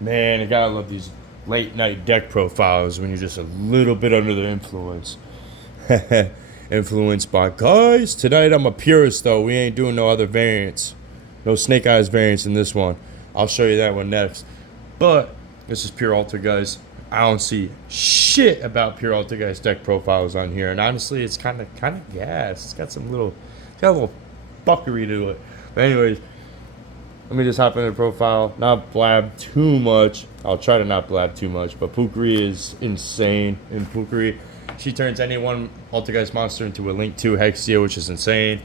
Man, I gotta love these late night deck profiles when you're just a little bit under the influence. Influenced by guys. Tonight I'm a purist though. We ain't doing no other variants. No snake eyes variants in this one. I'll show you that one next. But this is pure Altergeist. I don't see shit about pure Altergeist deck profiles on here, and honestly, it's kind of gas. It's got a little fuckery to it. But anyways, let me just hop into the profile. Not blab too much. I'll try to not blab too much. But Pukri is insane. In Pukri, she turns any one Altergeist monster into a Link 2 Hexia, which is insane.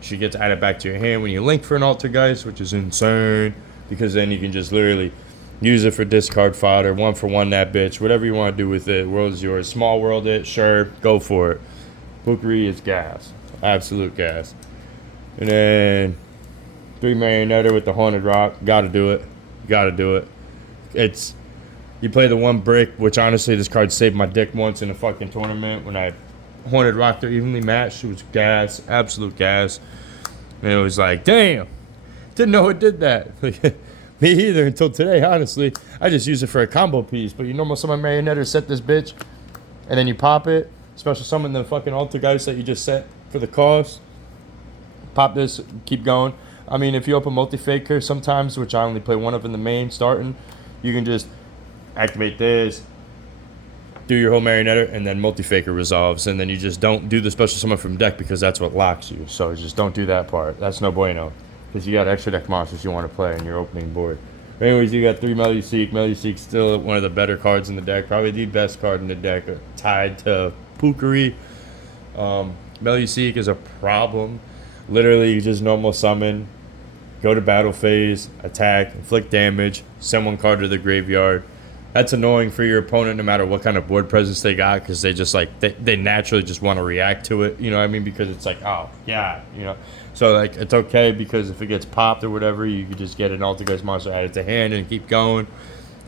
She gets added back to your hand when you link for an Altergeist, which is insane. Because then you can just literally use it for discard fodder. 1-for-1 that bitch. Whatever you want to do with it. World is yours. Small world it. Sure. Go for it. Pukri is gas. Absolute gas. And then 3 Marionetta with the Haunted Rock. Gotta do it. Gotta do it. It's... You play the 1 brick, which honestly this card saved my dick once in a fucking tournament when I Haunted Rocked her evenly matched. It was gas. Absolute gas. And it was like, damn. Didn't know it did that. Me either until today, honestly. I just use it for a combo piece. But you normal summon Marionetta, set this bitch, and then you pop it. Special summon the fucking Altergeist that you just set for the cost. Pop this, keep going. I mean, if you open Multi-Faker sometimes, which I only play one of in the main starting, you can just activate this, do your whole Marionetta, and then Multi-Faker resolves. And then you just don't do the special summon from deck because that's what locks you. So just don't do that part. That's no bueno. Because you got extra deck monsters you want to play in your opening board. But anyways, you got 3 Melody Seek. Melody Seek's still one of the better cards in the deck. Probably the best card in the deck, tied to Pukri. Melody Seek is a problem. Literally, you just normal summon, go to battle phase, attack, inflict damage, send 1 card to the graveyard. That's annoying for your opponent no matter what kind of board presence they got, because they just like, they naturally just want to react to it, you know what I mean? Because it's like, oh, yeah, you know. So like, it's okay because if it gets popped or whatever, you could just get an Altergeist monster added to hand and keep going.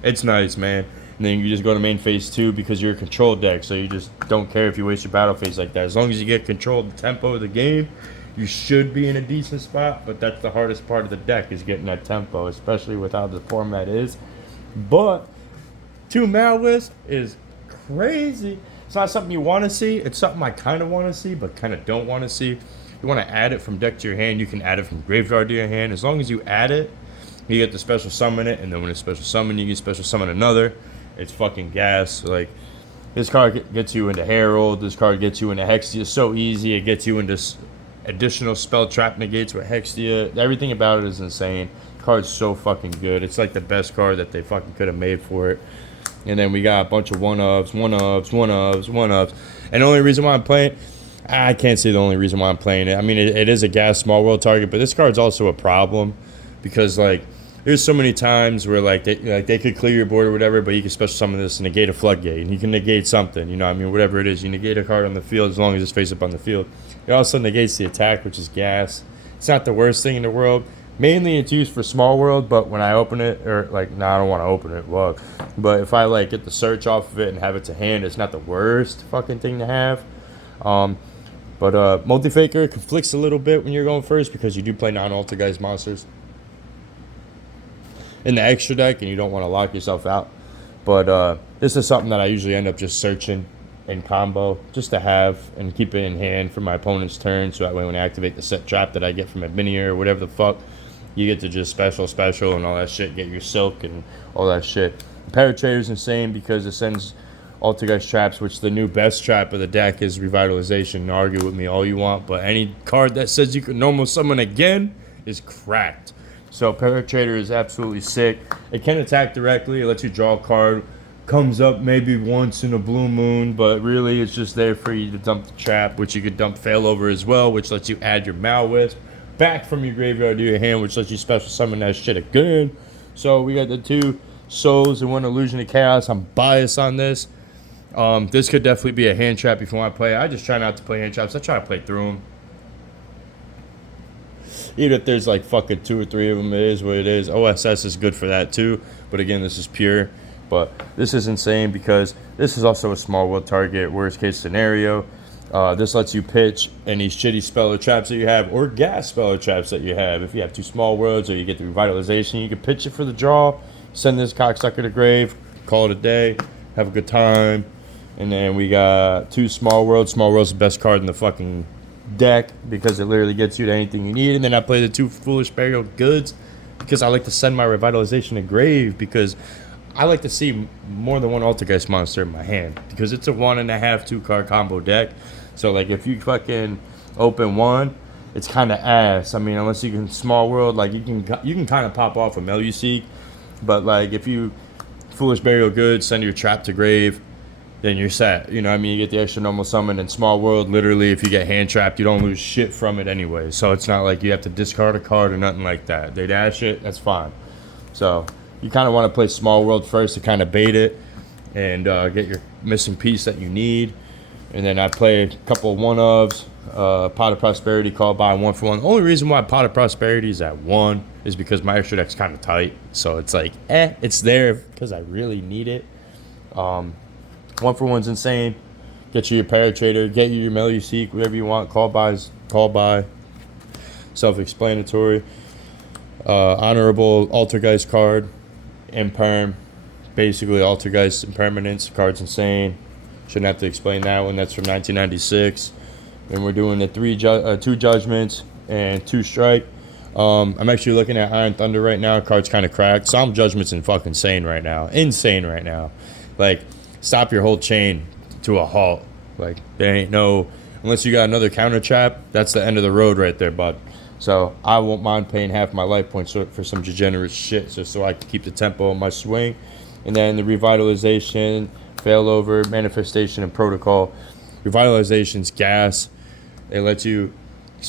It's nice, man. And then you just go to main phase 2 because you're a control deck, so you just don't care if you waste your battle phase like that. As long as you get control of the tempo of the game, you should be in a decent spot, but that's the hardest part of the deck is getting that tempo, especially with how the format is. But 2 Malwist is crazy. It's not something you want to see. It's something I kind of want to see, but kind of don't want to see. You want to add it from deck to your hand, you can add it from graveyard to your hand. As long as you add it, you get to special summon it, and then when it's special summon, you can special summon another. It's fucking gas. Like, this card gets you into Herald. This card gets you into Hexia. It's so easy. It gets you into additional spell trap negates with Hexia. Everything about it is insane. The card's so fucking good. It's like the best card that they fucking could have made for it. And then we got a bunch of one-ups. And the only reason why I'm playing, I can't say the only reason why I'm playing it. I mean, it is a gas small world target, but this card's also a problem because, like, there's so many times where, like, they could clear your board or whatever, but you can special summon this and negate a floodgate, and you can negate something, you know what I mean, whatever it is. You negate a card on the field as long as it's face up on the field. It also negates the attack, which is gas. It's not the worst thing in the world. Mainly it's used for small world, but when I open it, or like, no, I don't want to open it, look. But if I like get the search off of it and have it to hand, it's not the worst fucking thing to have. But Multi-Faker conflicts a little bit when you're going first because you do play non-Altergeist monsters in the extra deck and you don't want to lock yourself out. But this is something that I usually end up just searching in combo just to have and keep it in hand for my opponent's turn, so that way when I activate the set trap that I get from Adminia or whatever the fuck, you get to just special and all that shit, get your silk and all that shit. Paratrader is insane because it sends Altergeist traps, which the new best trap of the deck is Revitalization. Argue with me all you want, but any card that says you can normal summon again is cracked. So Paratrader is absolutely sick. It can attack directly. It lets you draw a card. Comes up maybe once in a blue moon, but really it's just there for you to dump the trap, which you could dump Failover as well, which lets you add your Malwisp back from your graveyard to your hand, which lets you special summon that shit again. So we got the 2 Souls and 1 Illusion of Chaos. I'm biased on this. This could definitely be a hand trap if you want to play. I just try not to play hand traps. I try to play through them. Even if there's like fucking 2 or 3 of them, it is what it is. OSS is good for that too. But again, this is pure. But this is insane because this is also a small world target, worst case scenario. This lets you pitch any shitty spell or traps that you have, or gas spell or traps that you have. If you have 2 small worlds or you get the revitalization, you can pitch it for the draw, Send this cocksucker to grave. Call it a day. Have a good time. And then we got 2 Small World. Small World's the best card in the fucking deck because it literally gets you to anything you need. And then I play the 2 Foolish Burial Goods because I like to send my Revitalization to grave because I like to see more than one Altergeist monster in my hand because it's a 1.5 2-card combo deck. So like if you fucking open one, it's kind of ass. I mean, unless you can Small World, like you can kind of pop off a Meluseek, but like if you Foolish Burial Goods, send your trap to grave, then you're set. You know what I mean? You get the extra normal summon. And Small World, literally, if you get hand trapped, you don't lose shit from it anyway. So it's not like you have to discard a card or nothing like that. They dash it, that's fine. So you kind of want to play Small World first to kind of bait it and get your missing piece that you need. And then I play a couple of one-ofs. Pot of Prosperity called by 1-for-1. The only reason why Pot of Prosperity is at 1 is because my extra deck's kind of tight. So it's like, it's there because I really need it. 1-for-1's insane. Get you your Paratrader, get you your Meluseek, whatever you want. Call by. Self-explanatory. Honorable Altergeist card. Imperm. Basically, Altergeist Impermanence. Card's insane. Shouldn't have to explain that one. That's from 1996. And we're doing the 2 Judgments and 2 Strike. I'm actually looking at Iron Thunder right now. Card's kind of cracked. Solemn Judgment's fucking insane right now. Insane right now. Like, stop your whole chain to a halt. Like, there ain't no... Unless you got another counter trap, that's the end of the road right there, bud. So, I won't mind paying half my life points for some degenerate shit just so I can keep the tempo on my swing. And then the Revitalization, Failover, Manifestation, and Protocol. Revitalization's gas. It lets you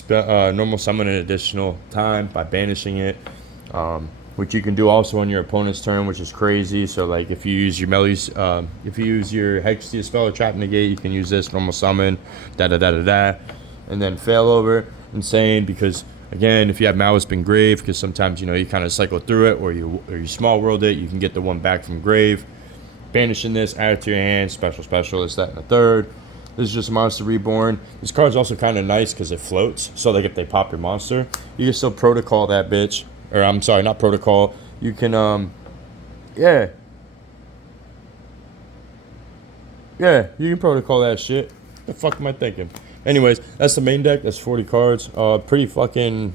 normal summon an additional time by banishing it, which you can do also on your opponent's turn, which is crazy. So like if you use your if you use your Hextia spell or Trap Negate, you can use this normal summon, and then Failover, insane because again, if you have Maoisp grave, because sometimes you kind of cycle through it, or you Small World it, you can get the one back from grave. Banishing this, add it to your hand, special, this, that, and the third. This is just Monster Reborn. This card's also kind of nice because it floats. So, like, if they pop your monster, you can still protocol that bitch. Or, I'm sorry, not protocol. You can, yeah. Yeah, you can protocol that shit. What the fuck am I thinking? Anyways, that's the main deck. That's 40 cards. Pretty fucking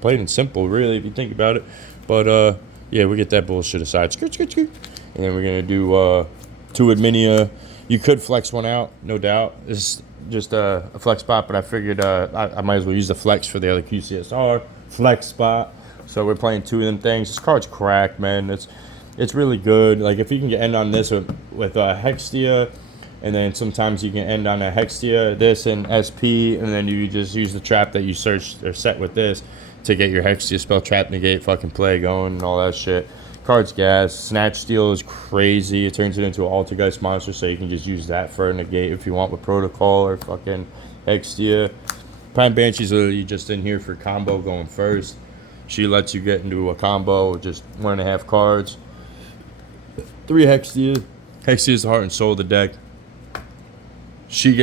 plain and simple, really, if you think about it. But, yeah, we get that bullshit aside. And then we're going to do 2 Adminia. You could flex one out, no doubt. It's just a flex spot, but I figured I might as well use the flex for the other QCSR flex spot. So we're playing 2 of them things. This card's cracked, man. It's really good. Like if you can end on this with Hextia, and then sometimes you can end on a Hextia, this and SP, and then you just use the trap that you searched or set with this to get your Hextia spell, Trap Negate, fucking play going and all that shit. Card's gas. Snatch Steal is crazy. It turns it into an Altergeist monster, so you can just use that for a negate if you want with Protocol or fucking Hextia. Prime Banshee's literally just in here for combo going first. She lets you get into a combo with just 1.5 cards. 3 Hextia. Hextia is the heart and soul of the deck. She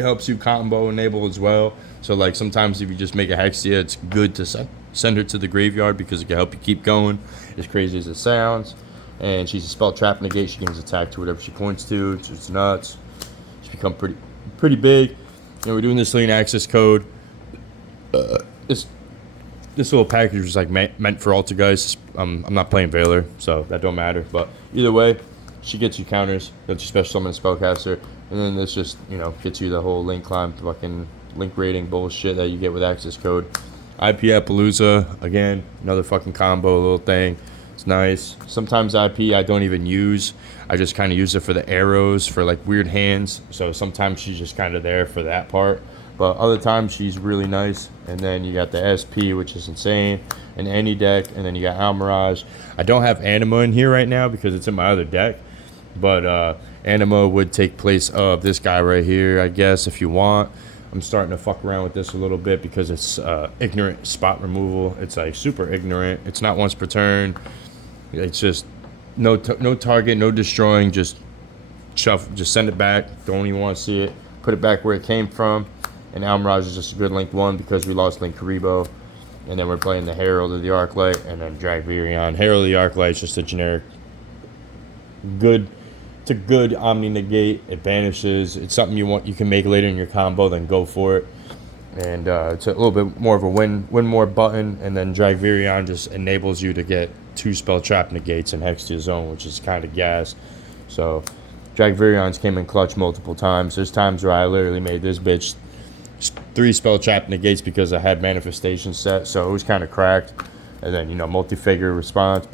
helps you combo enable as well. So like sometimes if you just make a Hextia, it's good to send her to the graveyard because it can help you keep going, as crazy as it sounds. And she's a spell Trap Negate. She gains attack to whatever she points to. It's nuts. She's become pretty big. And we're doing this lean access code. This little package was like meant for Altergeist. I'm not playing Valor, so that don't matter. But either way, she gets you counters, gets you special summon spellcaster, and then this just gets you the whole link climb, fucking link rating bullshit that you get with access code. IP Appaloosa, again, another fucking combo little thing. It's nice. Sometimes IP I don't even use. I just kind of use it for the arrows, for like weird hands. So sometimes she's just kind of there for that part. But other times she's really nice. And then you got the SP, which is insane. And any deck. And then you got Almirage. I don't have Anima in here right now because it's in my other deck. But Anima would take place of this guy right here, I guess, if you want. I'm starting to fuck around with this a little bit because it's ignorant spot removal. It's like super ignorant. It's not once per turn. It's just no target, no destroying. Just send it back. Don't even want to see it. Put it back where it came from. And Almirage is just a good link 1 because we lost Link Karibo. And then we're playing the Herald of the Arclight and then Dragvirion. Herald of the Arclight is just a generic good. It's a good Omni negate. It banishes. It's something you can make later in your combo. Then go for it. And it's a little bit more of a win more button. And then Drag Virion just enables you to get 2 spell trap negates and hex to your zone, which is kind of gas. So Drag Virions came in clutch multiple times. There's times where I literally made this bitch 3 spell trap negates because I had manifestation set, so it was kind of cracked. And then multi-figure response,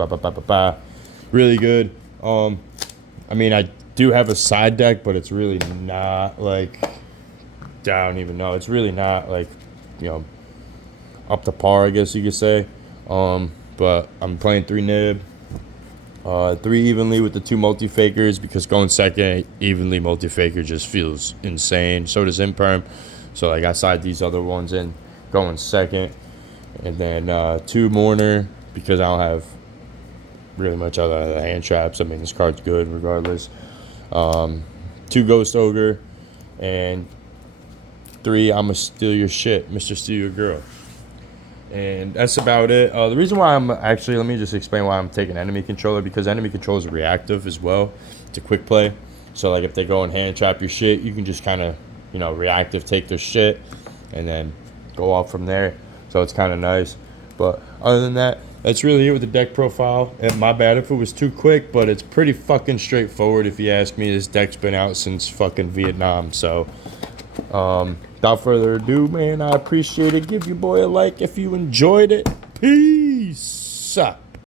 really good. I mean, I do have a side deck, but it's really not like, I don't even know. It's really not like, up to par, I guess you could say. But I'm playing 3 nib, 3 evenly with the 2 multi-fakers, because going second evenly multi-faker just feels insane. So does Imperm. So like I side these other ones in going second. And then 2 Mourner, because I don't have really much other than hand traps. I mean, this card's good regardless. 2 Ghost Ogre, and 3 I'ma steal your shit, Mr. Steal Your Girl. And that's about it. The reason why let me just explain why I'm taking enemy controller, because enemy controller is reactive as well. It's a quick play. So like if they go and hand trap your shit, you can just kind of, reactive take their shit and then go off from there. So it's kind of nice. But other than that, that's really it with the deck profile. And my bad if it was too quick, but it's pretty fucking straightforward if you ask me. This deck's been out since fucking Vietnam. So without further ado, man, I appreciate it. Give your boy a like if you enjoyed it. Peace.